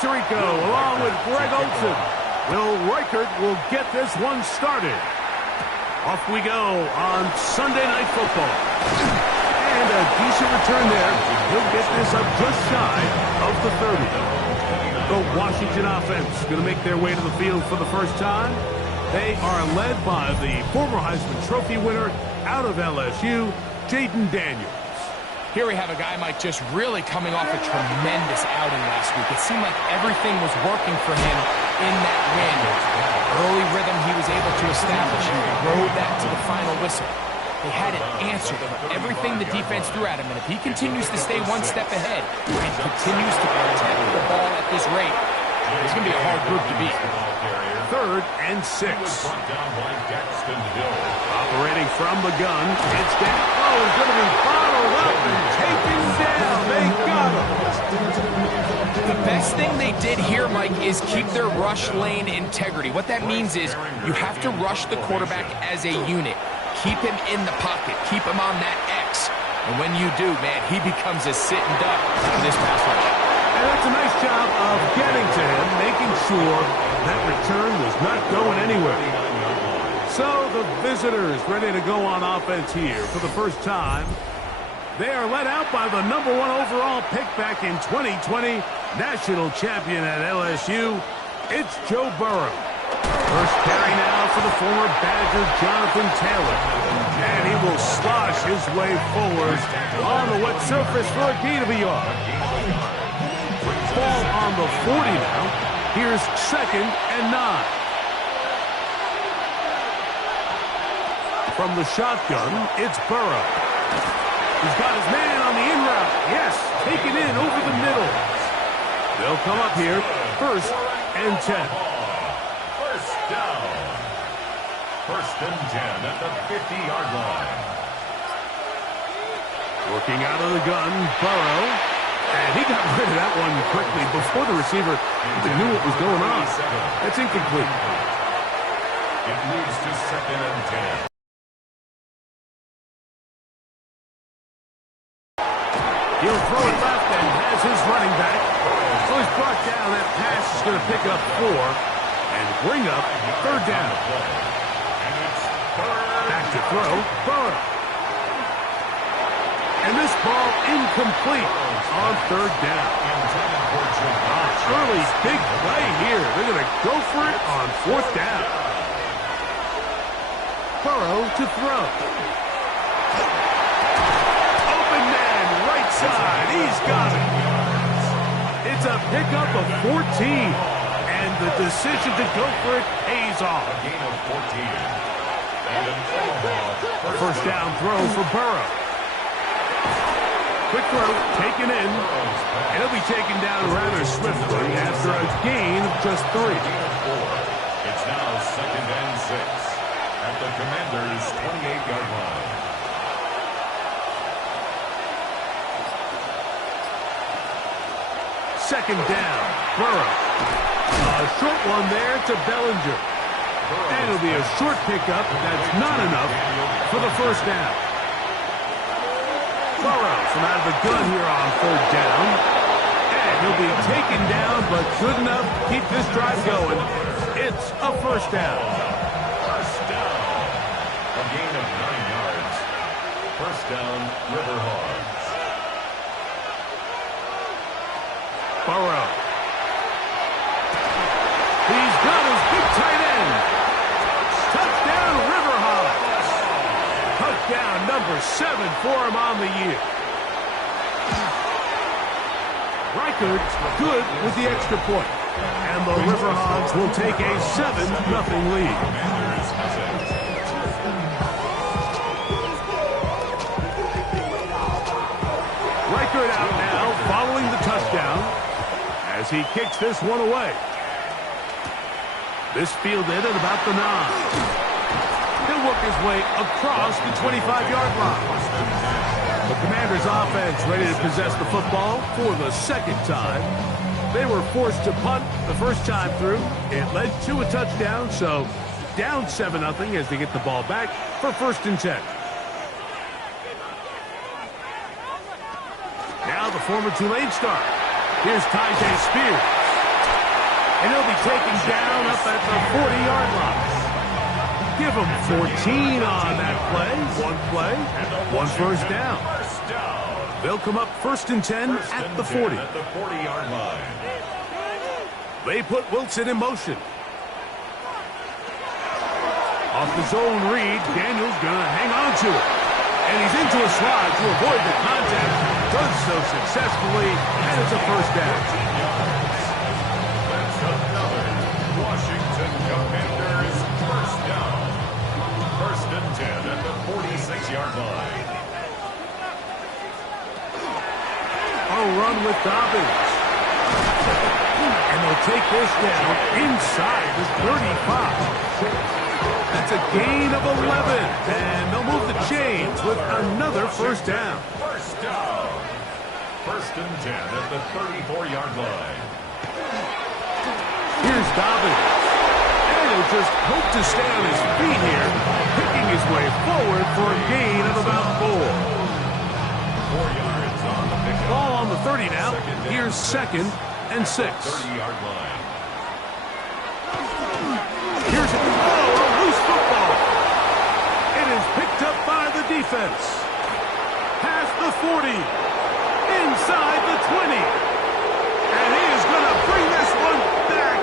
Tirico along with Greg Olson. Will Reichert will get this one started. Off we go on Sunday Night Football. And a decent return there. He'll get this up just shy of the 30. The Washington offense going to make their way to the field for the first time. They are led by the former Heisman Trophy winner out of LSU, Jaden Daniels. Here we have a guy, Mike, just really coming off a tremendous outing last week. It seemed like everything was working for him in that win. Early rhythm he was able to establish. He rode that to the final whistle. They had an answer for everything the defense threw at him, and if he continues to stay one step ahead and continues to protect the ball at this rate, it's going to be a hard group to beat. 3rd and 6. Operating from the gun, it's down. Oh, it's going to be bottled up and taken down. They got him. The best thing they did here, Mike, is keep their rush lane integrity. What that means is you have to rush the quarterback as a unit. Keep him in the pocket. Keep him on that X. And when you do, man, he becomes a sitting duck on this pass rush. And that's a nice job of getting to him, making sure that return was not going anywhere. So the visitors ready to go on offense here for the first time. They are led out by the #1 overall pick back in 2020, national champion at LSU. It's Joe Burrow. First carry now for the former Badger Jonathan Taylor. And he will slosh his way forward on the wet surface for a gain of a yard. Ball on the 40 now. Here's 2nd and 9. From the shotgun, it's Burrow. He's got his man on the in route. Yes, taken in over the middle. They'll come up here, 1st and 10. First down. 1st and 10 at the 50-yard line. Working out of the gun, Burrow. And he got rid of that one quickly before the receiver even knew what was going on. That's incomplete. It moves to 2nd and 10. He'll throw it left and has his running back. So he's brought down. That pass is going to pick up 4 and bring up 3rd down. Back to throw, Burrow. And this ball incomplete on 3rd down. Early big play here. They're going to go for it on 4th down. Burrow to throw. Open man, right side. He's got it. It's a pickup of 14. And the decision to go for it pays off. Gain of 14. First down throw for Burrow. Quick throw, taken in. It'll be taken down rather swiftly after a gain of just 3. It's now 2nd and 6 at the Commanders' 28-yard line. Second down, Burrow. A short one there to Bellinger. And it'll be a short pickup. That's not enough for the 1st down. Burrow from out of the gun here on 3rd down. And he'll be taken down, but good enough to keep this drive going. It's a 1st down. First down. A gain of 9 yards. First down, River Hogs. Burrow. He's got his big tight end. Touchdown, River Hogs. Touchdown number 7 for him on the year. Reichert good with the extra point. And the River Hogs will take a 7-0 lead. Reichert out now following the touchdown as he kicks this one away. This fielded at about the 9. He'll work his way across the 25-yard line. The Commanders' offense ready to possess the football for the 2nd time. They were forced to punt the first time through. It led to a touchdown, so down 7-0 as they get the ball back for 1st and 10. Now the former Tulane star. Here's Tyjae Spears. And he'll be taken down up at the 40-yard line. Give him 14 on that play. One first down. They'll come up 1st and 10 at the 40. At the 40-yard line. They put Wilson in motion. Off the zone read, Daniels gonna hang on to it. And he's into a slide to avoid the contact. Does so successfully, and it's a first down. That's another Washington Commanders first down. 1st and 10 at the 46-yard line. A run with Dobbins. And they'll take this down inside the 35. That's a gain of 11. And they'll move the chains with another first down. First down. 1st and 10 at the 34-yard line. Here's Dobbins. And he'll just hope to stay on his feet here, picking his way forward for a gain of about 4. 4 yards on the pickup. Ball on the 30 now. Here's 2nd and 6. 30-yard line. Here's a loose football. It is picked up by the defense. Past the 40. Inside the 20. And he is going to bring this one back.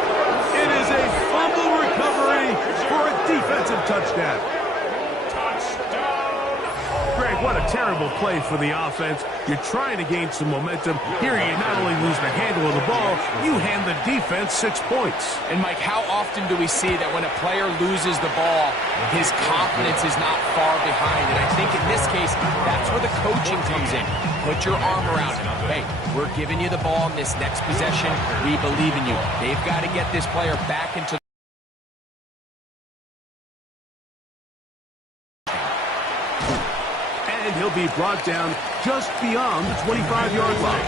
It is a fumble recovery for a defensive touchdown. Greg, what a terrible play for the offense. You're trying to gain some momentum. Here you not only lose the handle of the ball, you hand the defense 6 points. And, Mike, how often do we see that when a player loses the ball, his confidence is not far behind? And I think in this case, that's where the coaching comes in. Put your arm around him. Hey, we're giving you the ball in this next possession. We believe in you. They've got to get this player back into and he'll be brought down just beyond the 25-yard line.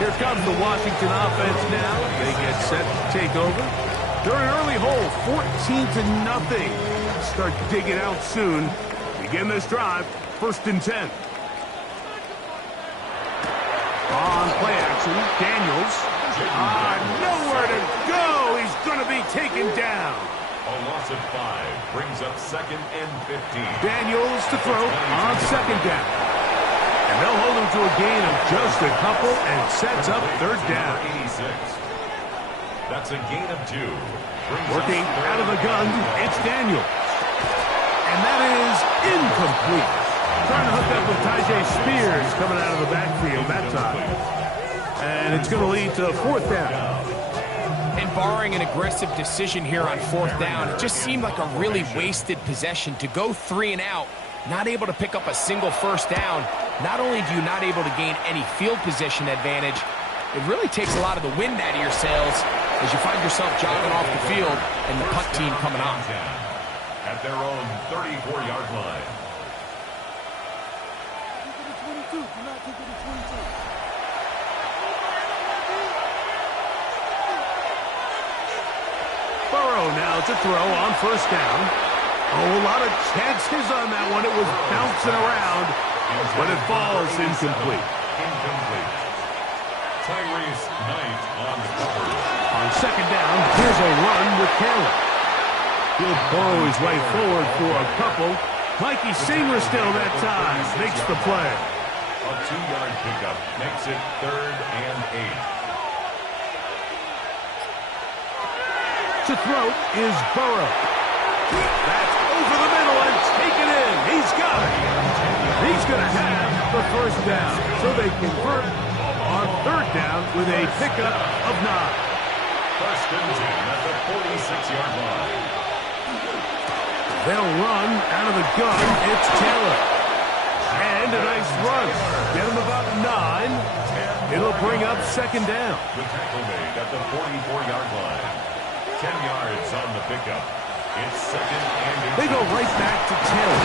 Here comes the Washington offense now. They get set to take over. They're an early hole, 14-0. Start digging out soon. Begin this drive, 1st and 10. On play action, Daniels. Nowhere to go. He's going to be taken down. A loss of 5 brings up 2nd and 15. Daniels to throw on 2nd down. And they'll hold him to a gain of just a couple and sets up 3rd down. 86. That's a gain of 2. Working out of the gun, it's Daniels. And that is incomplete. Trying to hook up with Tyjae Spears coming out of the backfield that time. And it's going to lead to 4th down. And barring an aggressive decision here on 4th down, it just seemed like a really wasted possession to go 3 and out, not able to pick up a single first down. Not only do you not able to gain any field position advantage, it really takes a lot of the wind out of your sails as you find yourself jogging off the field and the punt team coming on. At their own 34-yard line. Burrow now to throw on 1st down. Oh, a lot of chances on that one. It was bouncing around, but it falls incomplete. Tyrese Knight on the cover. On 2nd down, here's a run with Cameron. He'll burrow his way forward for a couple. Mikey Singer still that time makes the play. A 2-yard pickup makes it 3rd and 8. To throw is Burrow. That's over the middle and taken in. He's got it. He's going to have the 1st down. So they convert on 3rd down with a pickup of 9. 1st and 10 at the 46-yard line. They'll run out of the gun. It's Taylor. And a nice run. Get him about 9. It'll bring up 2nd down. The tackle made at the 44-yard line. 10 yards on the pickup. It's 2nd and 8. They go right back to Taylor.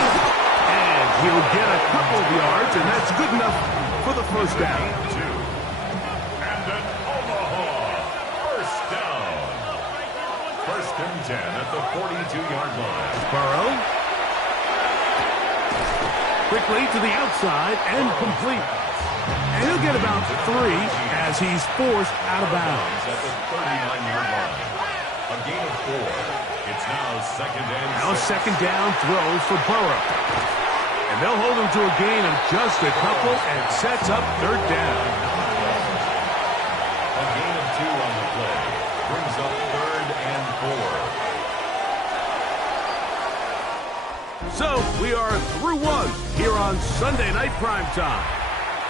And he'll get a couple of yards, and that's good enough for the 1st down. 2. And an Omaha 1st down. 1st and 10 at the 42-yard line. Burrow. Quickly to the outside and complete. And he'll get about 3 at as he's forced out of bounds. At the 39-yard line. A gain of 4. It's now second down throws for Burrow. And they'll hold him to a gain of just a couple and sets up third down. A gain of 2 on the play. Brings up 3rd and 4. So we are through one here on Sunday Night Primetime.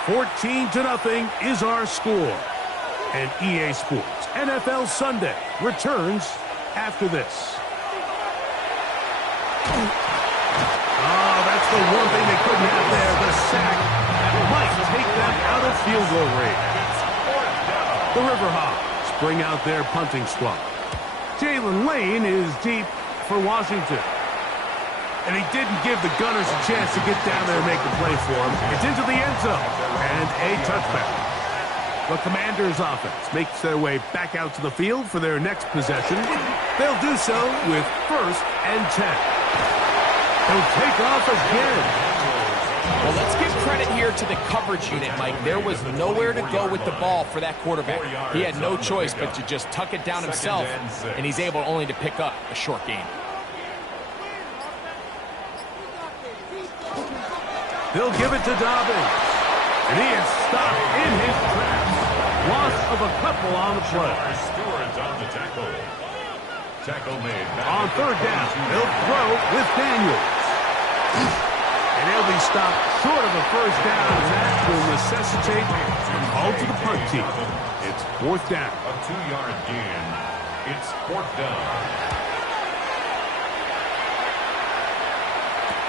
14-0 is our score. And EA Sports NFL Sunday returns after this. Oh, that's the one thing they couldn't have there, the sack that might take them out of field goal range. The River Hogs bring out their punting squad. Jalen Lane is deep for Washington. And he didn't give the Gunners a chance to get down there and make the play for him. It's into the end zone and a touchback. The Commanders' offense makes their way back out to the field for their next possession. They'll do so with 1st and 10. He'll take off again. Well, let's give credit here to the coverage unit, Mike. There was nowhere to go with the ball for that quarterback. He had no choice but to just tuck it down himself, and he's able only to pick up a short gain. They'll give it to Dobbins. And he is stopped in his tracks. Loss of a couple on the play. Stewart on the tackle. Tackle made. On 3rd down, he'll throw with Daniels. And he'll be stopped short of a 1st down, and that will necessitate a call to the punt team. It's 4th down. A 2-yard gain. It's 4th down.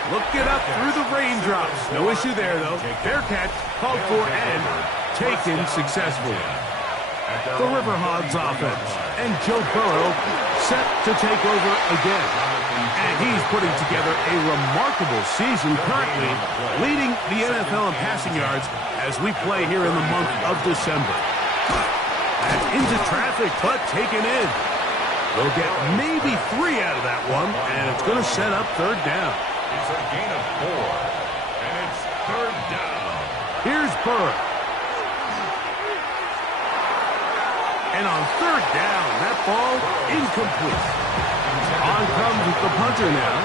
Look it up through the raindrops. No issue there, though. Fair catch, called for, and taken successfully. The River Hogs offense. And Joe Burrow set to take over again. And he's putting together a remarkable season currently, leading the NFL in passing yards as we play here in the month of December. And into traffic, but taken in. They'll get maybe 3 out of that one, and it's going to set up 3rd down. It's a gain of 4, and it's 3rd down. Here's Burrow. And on 3rd down, that ball incomplete. On comes the punter now,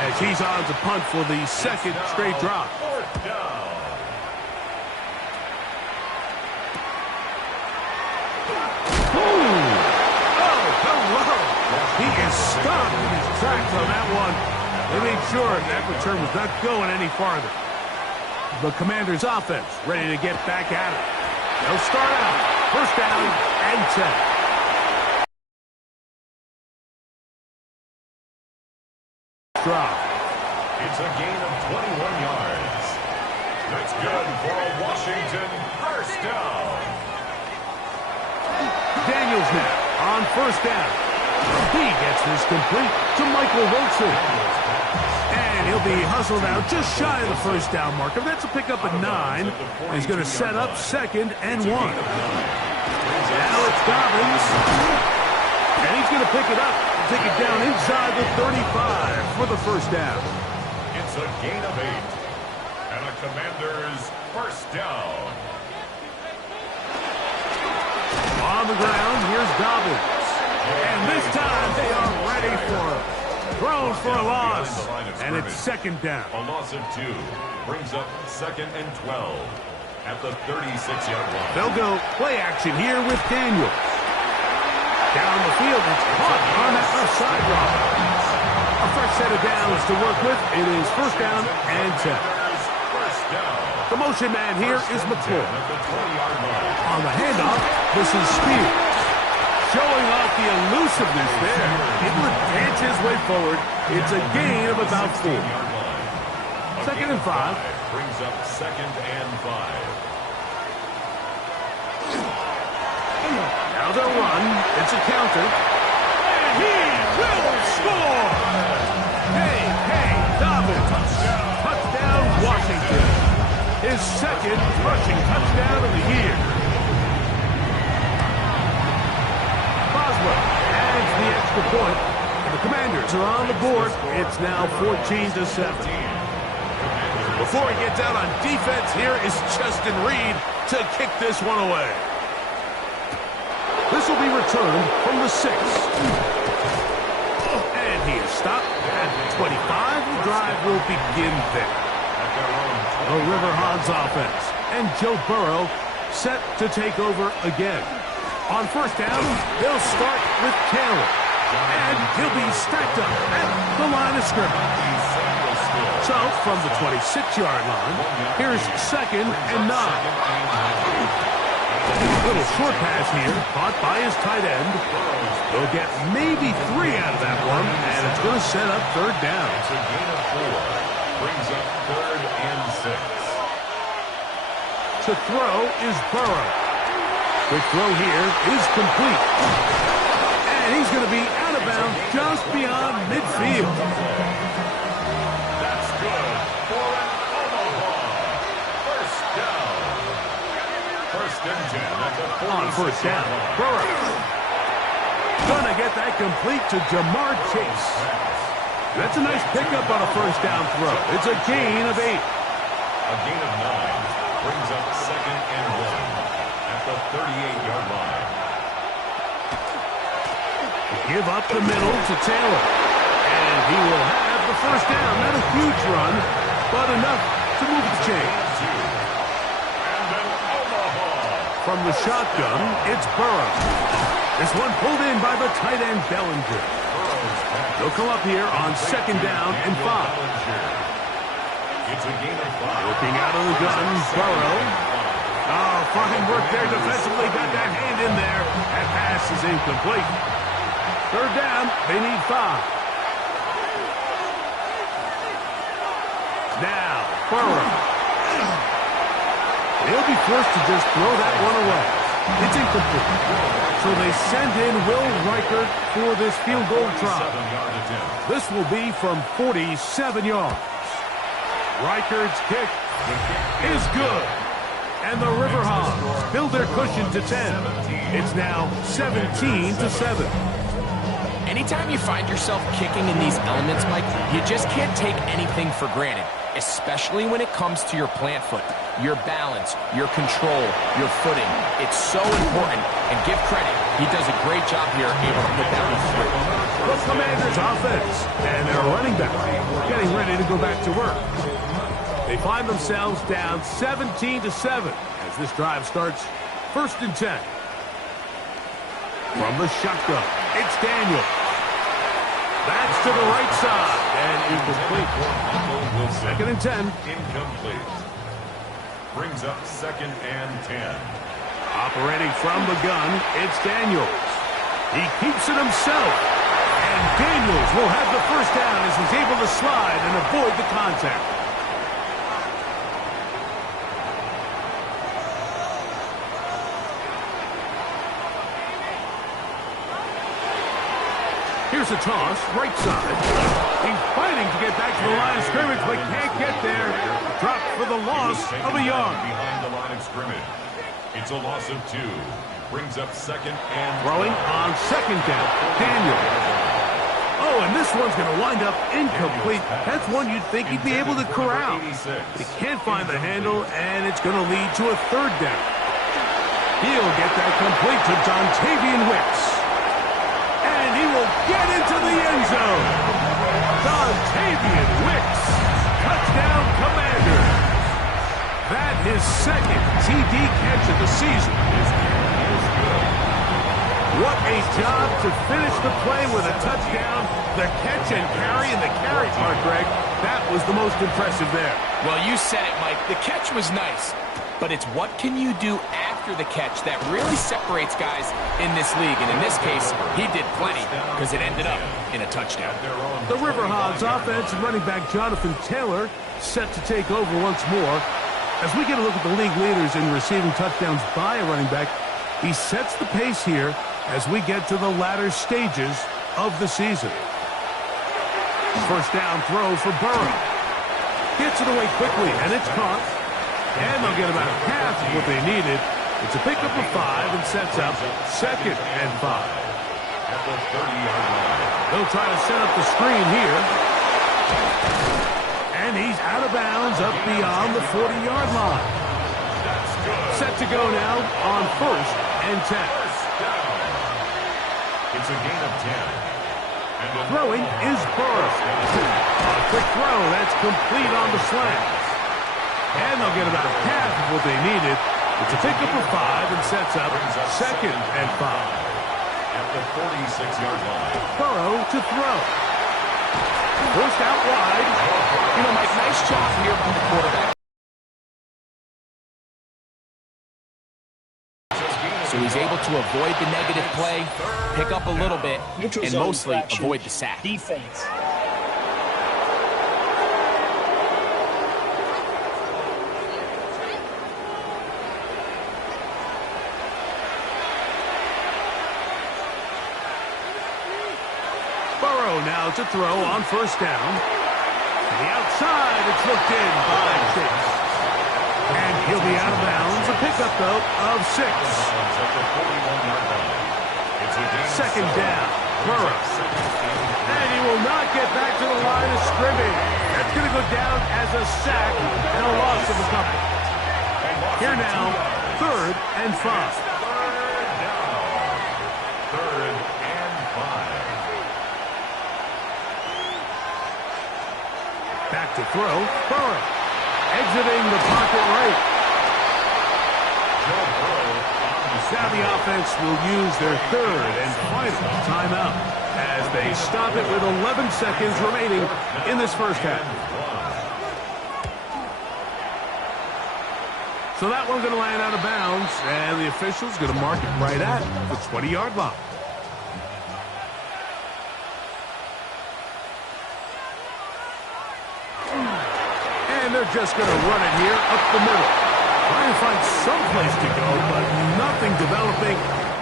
as he's on to punt for the 2nd straight drop. 4th down. Oh, hello. He is stopped in his tracks on that one. They made sure that return was not going any farther. The Commanders' offense ready to get back at it. They'll start out 1st down and 10. Drop. It's a gain of 21 yards. That's good for a Washington 1st down. Daniels now on 1st down. He gets this complete to Michael Wilson. And he'll be hustled out just shy of the 1st down marker. That's a pickup at 9. He's going to set up 2nd and 1. Now it's Dobbins. And he's going to pick it up and take it down inside the 35 for the 1st down. It's a gain of 8. And a Commanders 1st down. On the ground, here's Dobbins. And this time they are ready for it. Thrown for a loss. And it's 2nd down. A loss of 2 brings up 2nd and 12 at the 36-yard line. They'll go play action here with Daniels. Down the field, it's caught on that left sideline. A fresh set of downs to work with. It is 1st down and 10. The motion man here is McCoy. On the handoff, this is Spears. Showing off the elusiveness there. Able to dance his way forward. It's a gain of about 4. 2nd and 5. Brings up 2nd and 5. Now they'll run. It's a counter. And he will score! Hey, Dobbins. Touchdown, Washington. His 2nd rushing touchdown of the year. Boswell adds the extra point. The Commanders are on the board. It's now 14-7. Before he gets out on defense, here is Justin Reed to kick this one away. This will be returned from the 6. And he is stopped at 25. The drive will begin there. The River Hogs offense. And Joe Burrow set to take over again. On first down, they'll start with Taylor. And he'll be stacked up at the line of scrimmage. So, from the 26-yard line, here's 2nd and 9. Little short pass here, caught by his tight end. They'll get maybe 3 out of that one, and it's going to set up 3rd down. It's a gain of 4. Brings up 3rd and 6. To throw is Burrow. Quick throw here is complete. And he's going to be out of bounds just beyond midfield. That's good for an Omaha. First down. 1st and 10 at the 46. On first down, Burrow. Gonna get that complete to Jamar Chase. That's a nice pickup on a first down throw. It's a gain of 8. A gain of 9 brings up 2nd and 1 at the 38-yard line. Give up the middle to Taylor. And he will have the first down. Not a huge run, but enough to move the chains. And an Omaha. From the shotgun, it's Burrow. This one pulled in by the tight end Bellinger. They'll come up here on 2nd down and 5. It's a gain of 5. Looking out of the gun, Burrow. Oh, fine work there defensively. Got that hand in there. That pass is incomplete. 3rd down, they need 5. Now, Burrow. He'll be forced to just throw that one away. It's incomplete. So they send in Will Reichert for this field goal try. This will be from 47 yards. Reichert's kick is good. And the River Hogs build their cushion to 10. It's now 17-7. Anytime you find yourself kicking in these elements, Mike, you just can't take anything for granted, especially when it comes to your plant foot, your balance, your control, your footing. It's so important, and give credit. He does a great job here able to put that one through. The Commanders' offense and their running back getting ready to go back to work. They find themselves down 17-7 as this drive starts 1st and 10. From the shotgun, it's Daniel. That's to the right side, and incomplete. 2nd and 10. Incomplete. Brings up 2nd and 10. Operating from the gun, it's Daniels. He keeps it himself, and Daniels will have the first down as he's able to slide and avoid the contact. Here's a toss, right side. He's fighting to get back to the line of scrimmage, but can't get there. Dropped for the loss of a yard. Behind the line of scrimmage. It's a loss of 2. Brings up 2nd and Throwing on 2nd down, Daniel. Oh, and this one's going to wind up incomplete. That's one you'd think he'd be able to corral. He can't find the handle, and it's going to lead to a 3rd down. He'll get that complete to Dontavian Wicks. And he will get into the end zone. Dontavian Wicks. Touchdown, Commanders. That his 2nd TD catch of the season. What a job to finish the play with a touchdown. The catch and carry, and the carry part, Greg, that was the most impressive there. Well, you said it, Mike. The catch was nice, but it's what can you do after the catch that really separates guys in this league. And in this case, he did plenty because it ended up in a touchdown. The River Hogs offense and running back Jonathan Taylor set to take over once more. As we get a look at the league leaders in receiving touchdowns by a running back, he sets the pace here as we get to the latter stages of the season. First down throw for Burrow. Gets it away quickly, and it's caught. And they'll get about half of what they needed. It's a pickup of 5 and sets up 2nd and 5. At the 30-yard line. They'll try to set up the screen here. And he's out of bounds up beyond the 40-yard line. Set to go now on 1st and 10. It's a gain of 10. Throwing is Burrow. A quick throw. That's complete on the slant. And they'll get about half of what they needed. It's a pickup of 5 and sets up 2nd and 5. At the 46-yard line. Burrow to throw. First out wide. You know, Mike, nice job here from the quarterback. So he's able to avoid the negative play, pick up a little bit, and mostly avoid the sack. Defense. Burrow now to throw on first down. To the outside, it's looked in by Chase. And he'll be out of bounds. A pickup, though, of 6. Second down, Burrow. And he will not get back to the line of scrimmage. That's going to go down as a sack and a loss of a couple. Here now, 3rd and 5. Back to throw, Burrow. Exiting the pocket right. Now the offense will use their 3rd and final timeout as they stop it with 11 seconds remaining in this first half. So that one's going to land out of bounds, and the official's going to mark it right at the 20-yard line. And they're just going to run it here up the middle. Trying to find some place to go, but nothing developing.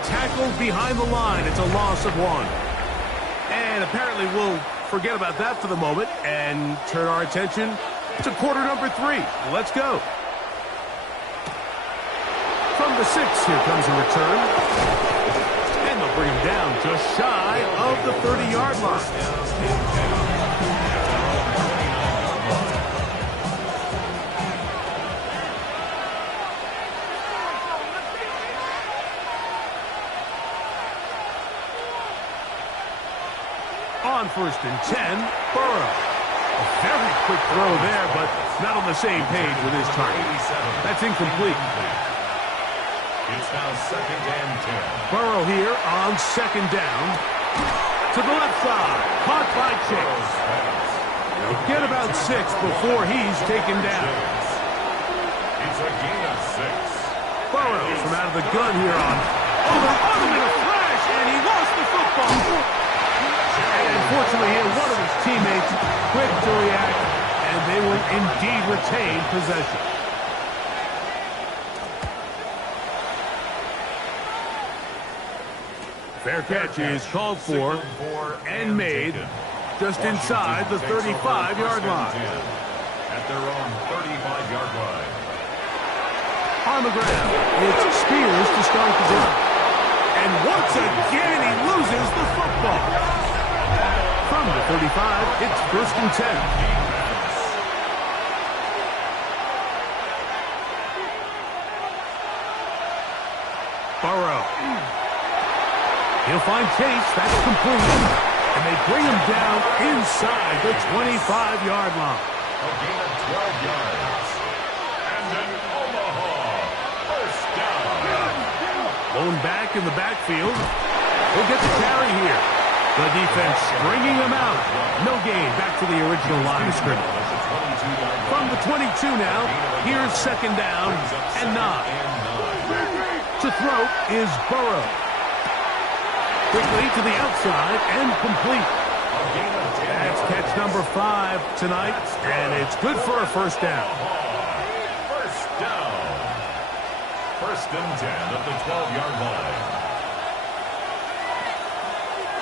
Tackled behind the line. It's a loss of 1. And apparently we'll forget about that for the moment and turn our attention to quarter number 3. Let's go. From the 6, here comes a return. And they'll bring him down just shy of the 30-yard line. On 1st and 10, Burrow. A very quick throw there, but not on the same page with his target. That's incomplete. It's now 2nd and 10. Burrow here on 2nd down. To the left side. Caught by Chase. They'll get about 6 before he's taken down. It's a gain of 6. Burrow from out of the gun here on. On him in a flash, and he lost the football. And unfortunately here, one of his teammates quick to react, and they will indeed retain possession. Fair catch is called for and made just inside the 35-yard line. At their own 35-yard line. On the ground, it's Spears to start the drive. And once again, he loses the football. From the 35, it's 1st and 10. Burrow. He'll find Chase. That's complete. And they bring him down inside the 25-yard line. A gain of 12 yards. And an Omaha first down. Lone back in the backfield. He'll get the carry here. The defense stringing them out. No gain. Back to the original line of scrimmage. From the 22 now, here's 2nd down and 9. To throw is Burrow. Quickly to the outside and complete. That's catch number 5 tonight, and it's good for a first down. First down. 1st and 10 at the 12-yard line.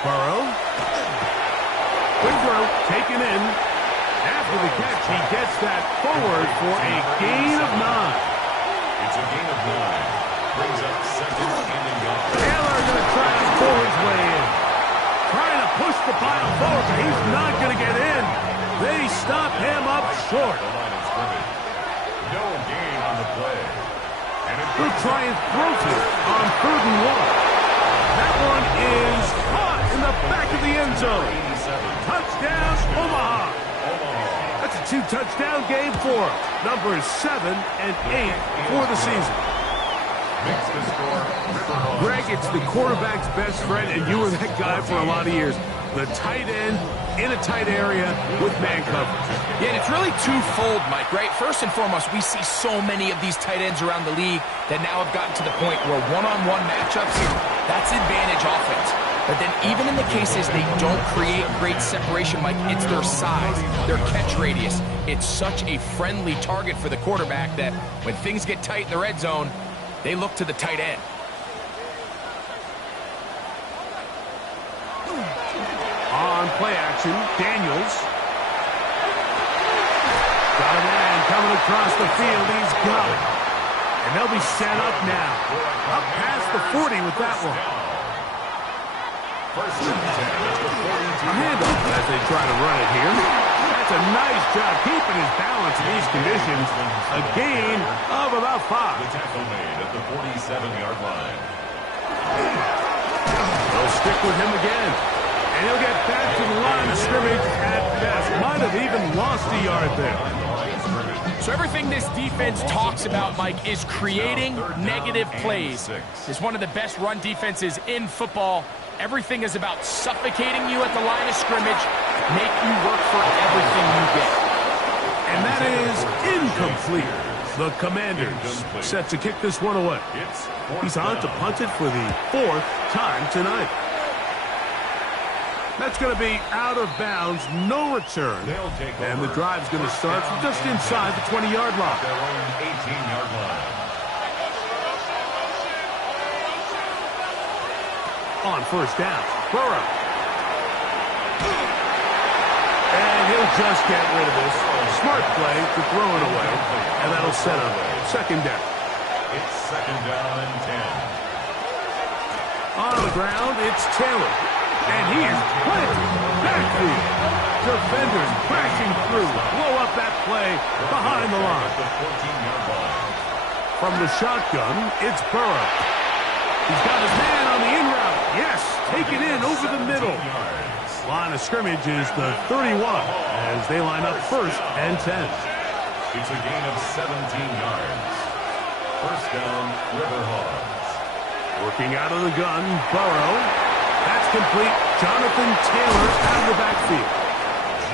Burrow. Quick throw, taken in. After the catch, he gets that forward for a gain of 9. It's a gain of 9. Brings up 2nd and goal. Taylor going to try to pull his way in. Trying to push the pile forward, but he's not going to get in. They stop him up short. The line of scrimmage. No gain on the play. And He'll try and throw it on 3rd and 1. That one is caught. back of the end zone. Touchdown, Omaha. That's a 2-touchdown game for him. Numbers 7 and 8 for the season. Greg, it's the quarterback's best friend, and you were that guy for a lot of years. The tight end in a tight area with man coverage. Yeah, and it's really twofold, Mike, right? First and foremost, we see so many of these tight ends around the league that now have gotten to the point where one-on-one matchups, that's advantage offense. But then even in the cases they don't create great separation, Mike, it's their size, their catch radius. It's such a friendly target for the quarterback that when things get tight in the red zone, they look to the tight end. On play action, Daniels. Got a man coming across the field. He's got it. And they'll be set up now. Up past the 40 with that one. A handoff as they try to run it here. That's a nice job keeping his balance in these conditions. A gain of about 5. The tackle made at the 47-yard line. They'll stick with him again. And he'll get back to the line of scrimmage at best. Might have even lost a yard there. So everything this defense talks about, Mike, is creating negative plays. It's one of the best run defenses in football. Everything is about suffocating you at the line of scrimmage, make you work for everything you get. And that is incomplete. The Commanders set to kick this one away. He's on to punt it for the 4th time tonight. That's going to be out of bounds, no return. And the drive's going to start from just inside the 20-yard line. Their own 18-yard line. On first down, Burrow. And he'll just get rid of this. Smart play to throw it away. And that'll set up second down. It's second down and 10. On the ground, it's Taylor. And he is planted. Backfield. Defenders crashing through. Blow up that play behind the line. The 14-yard line. From the shotgun, it's Burrow. He's got his man on the in route. Yes, take it in over the middle. Line of scrimmage is the 31 as they line up first and 10. It's a gain of 17 yards. First down, River Hogs. Working out of the gun, Burrow. That's complete. Jonathan Taylor out of the backfield.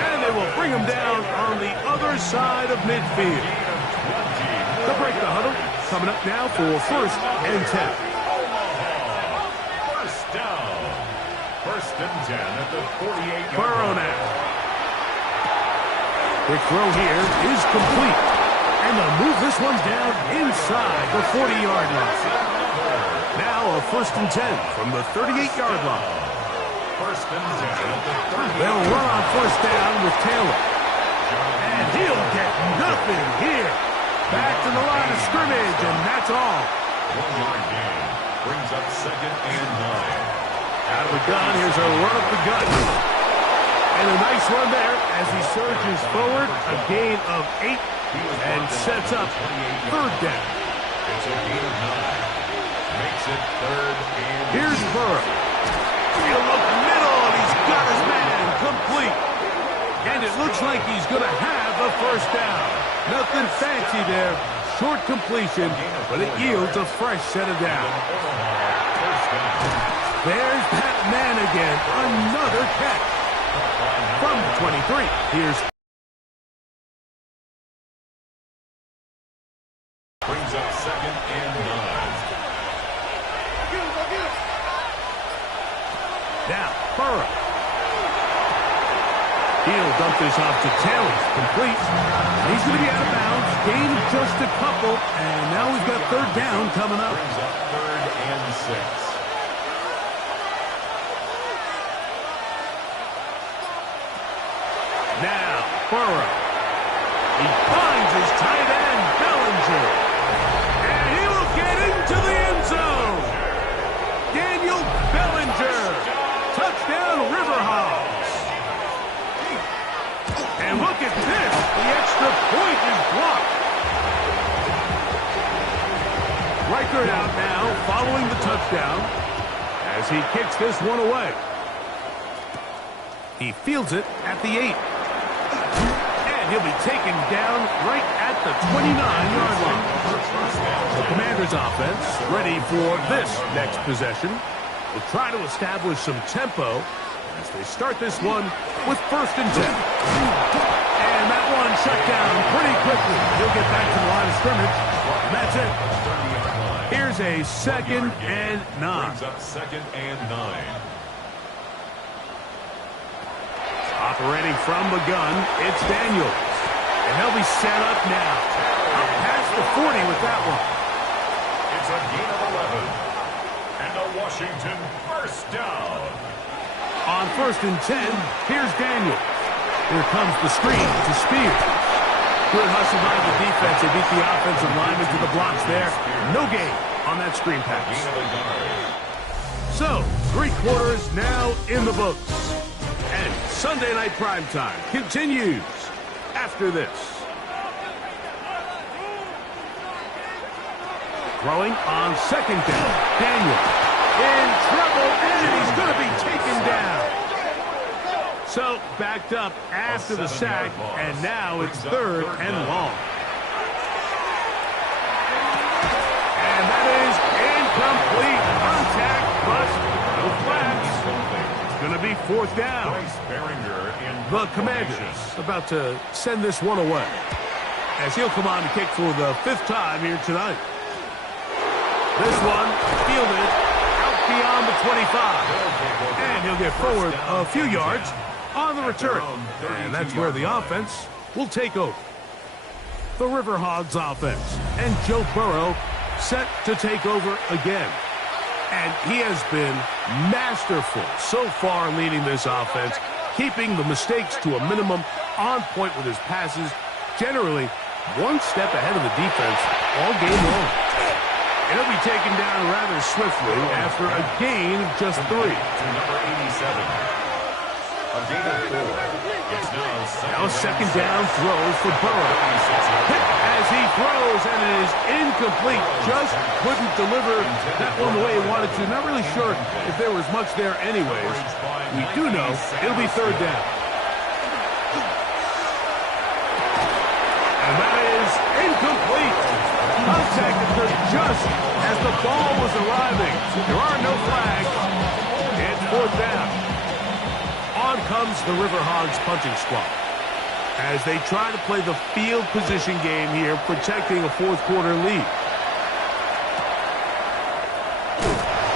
And they will bring him down on the other side of midfield. To break the huddle, coming up now for first and 10. First and 10 at the 48-yard Burrow now. Quick throw here is complete. And they'll move this one down inside the 40-yard line. Now a first and 10 from the 38-yard line. First and 10 at the 38. They'll run on first down with Taylor. And he'll get nothing here. Back to the line of scrimmage, and that's all. 1-yard gain brings up second and 9. Out of the gun, here's a run up the gut. And a nice run there as he surges forward. A gain of 8 and sets up third down. It's a gain of 9. Makes it third and... Here's Burrow. He'll look middle, and he's got his man complete. And it looks like he's going to have the first down. Nothing fancy there. Short completion, but it yields a fresh set of downs. There's that man again. Another catch. From the 23, here's... Brings up second and 9. Now, Burrow. He'll dump this off to Taylor. Complete. He's going to be out of bounds. Gain just a couple. And now we've got third down coming up. Brings up third and 6. Now, Burrow. He finds his tight end, Bellinger. And he will get into the end zone. Daniel Bellinger. Touchdown, River Hogs. And look at this. The extra point is blocked. Reichert out now, following the touchdown, as he kicks this one away. He fields it at the 8. And he'll be taken down right at the 29-yard line. The Commanders' offense ready for this next possession. Will try to establish some tempo as they start this one with 1st and 10. And that one shut down pretty quickly. He'll get back to the line of scrimmage, and that's it. Here's a 2nd and 9. Brings up 2nd and 9. Operating from the gun, it's Daniels. And he'll be set up now. Up past the 40 with that one. It's a gain of 11. And a Washington 1st down. On 1st and 10, here's Daniels. Here comes the screen to Spear. Good hustle by the defense. They beat the offensive lineman to the blocks there. No gain on that screen pass. So, 3 quarters now in the books. And Sunday Night Primetime continues after this. Throwing on 2nd down. Daniel in trouble, and he's going to be taken down. So, backed up after the sack, and now it's 3rd and long. And that is incomplete. Contact, but no flags. It's going to be 4th down. The Commanders about to send this one away, as he'll come on to kick for the 5th time here tonight. This one fielded out beyond the 25. And he'll get forward a few yards on the return. And that's where the offense will take over. The River Hogs offense. And Joe Burrow set to take over again. And he has been masterful so far leading this offense, keeping the mistakes to a minimum, on point with his passes, generally one step ahead of the defense all game long. And he'll be taken down rather swiftly after a gain of just 3. To number 87. A gain of 4. It's now a 2nd down throw for Burrow. Hit as he throws, and it is incomplete. Just couldn't deliver that one the way he wanted to. Not really sure if there was much there anyways. We do know it'll be 3rd down. And that is incomplete. Contact occurred just as the ball was arriving. There are no flags. It's 4th down. On comes the River Hogs punting squad as they try to play the field position game here, protecting a 4th quarter lead.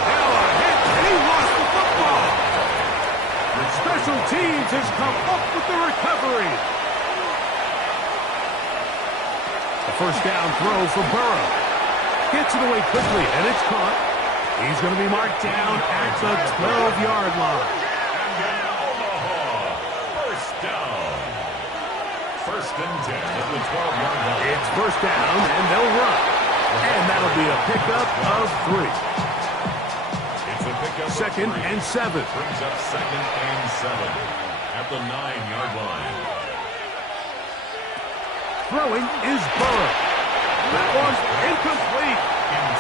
Now a hit, and he lost the football. The special teams has come up with the recovery. A 1st down throw for Burrow. Gets it away quickly, and it's caught. He's going to be marked down at the 12-yard line. First and 10 at the 12-yard line. It's 1st down, and they'll run. And that'll be a pickup of 3. It's a pickup 2nd and 7. Brings up 2nd and 7 at the 9-yard line. Throwing is Burrow. That one's incomplete.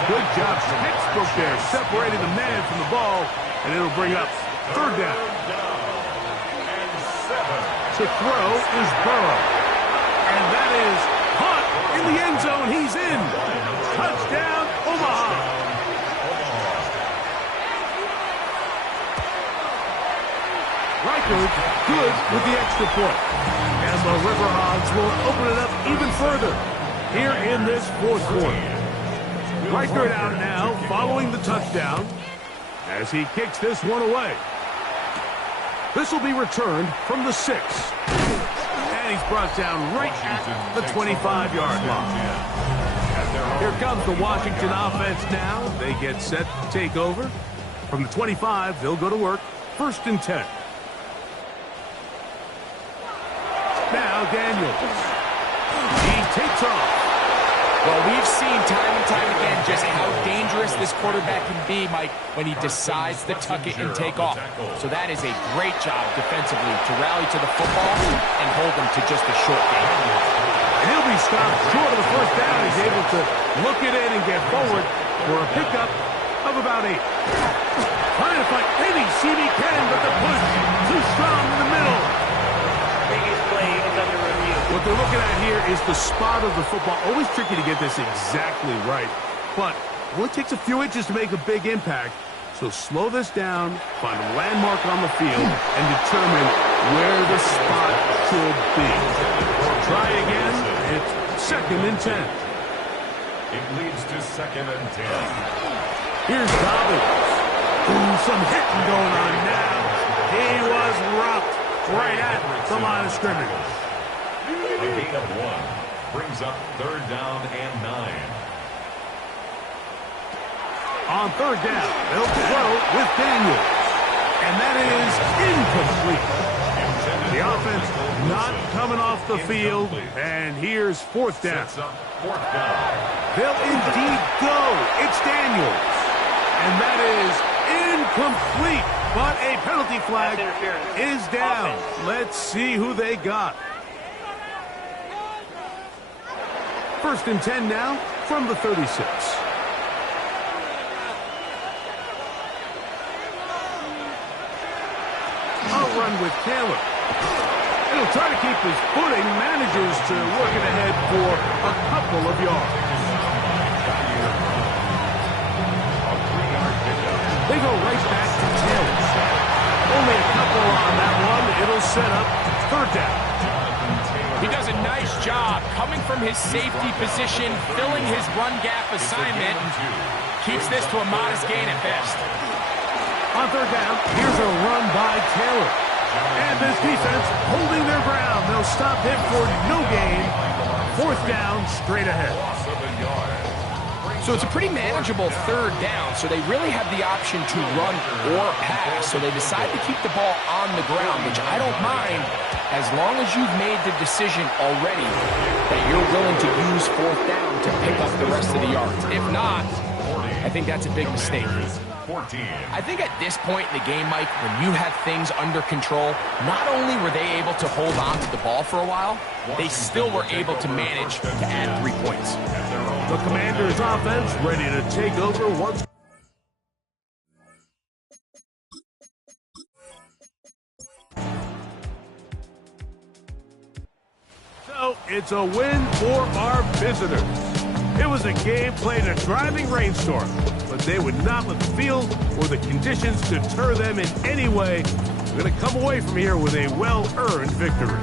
Good job, textbook there, separating the man from the ball, and it'll bring up 3rd down. To throw is Burrow. And that is caught in the end zone. He's in. Touchdown, Omaha. Reichert good with the extra point. And the River Hogs will open it up even further here in this 4th quarter. Reichert out now following the touchdown as he kicks this one away. This will be returned from the 6. And he's brought down right at the 25-yard line. Here comes the Washington offense now. They get set to take over. From the 25, they'll go to work. 1st and 10. Now Daniels. He takes off. Well, we've seen time and time again just how dangerous this quarterback can be, Mike, when he decides to tuck it and take off. So that is a great job defensively to rally to the football and hold them to just a short game. And he'll be stopped short of the 1st down. He's able to look it in and get forward for a pickup of about 8. Trying to find any seam he can, but the push too strong in the middle. What they're looking at here is the spot of the football. Always tricky to get this exactly right. But it only takes a few inches to make a big impact. So slow this down, find a landmark on the field, and determine where the spot should be. Try again. It's 2nd and 10. It leads to 2nd and 10. Here's Dobbins. Ooh, some hitting going on now. He was rocked right at the line of scrimmage. A gain of 1 brings up 3rd down and 9. On 3rd down, they'll throw with Daniels. And that is incomplete. The offense not coming off the field. And here's 4th down. They'll indeed go. It's Daniels. And that is incomplete. But a penalty flag is down. Let's see who they got. 1st and 10 now from the 36. I'll run with Taylor. He'll try to keep his footing, manages to work it ahead for a couple of yards. They go right back to Taylor. Only a couple on that one. It'll set up 3rd down. He does a nice job coming from his safety position, filling his run gap assignment, and keeps this to a modest gain at best. On 3rd down, here's a run by Taylor. And this defense holding their ground. They'll stop him for no gain. 4th down, straight ahead. So it's a pretty manageable 3rd down, so they really have the option to run or pass. So they decide to keep the ball on the ground, which I don't mind as long as you've made the decision already that you're willing to use 4th down to pick up the rest of the yards. If not, I think that's a big mistake. I think at this point in the game, Mike, when you have things under control, not only were they able to hold on to the ball for a while, they still were able to manage to add 3 points. The Commanders' offense ready to take over once. So it's a win for our visitors. It was a game played in a driving rainstorm, but they would not let the field or the conditions deter them in any way. They're going to come away from here with a well-earned victory.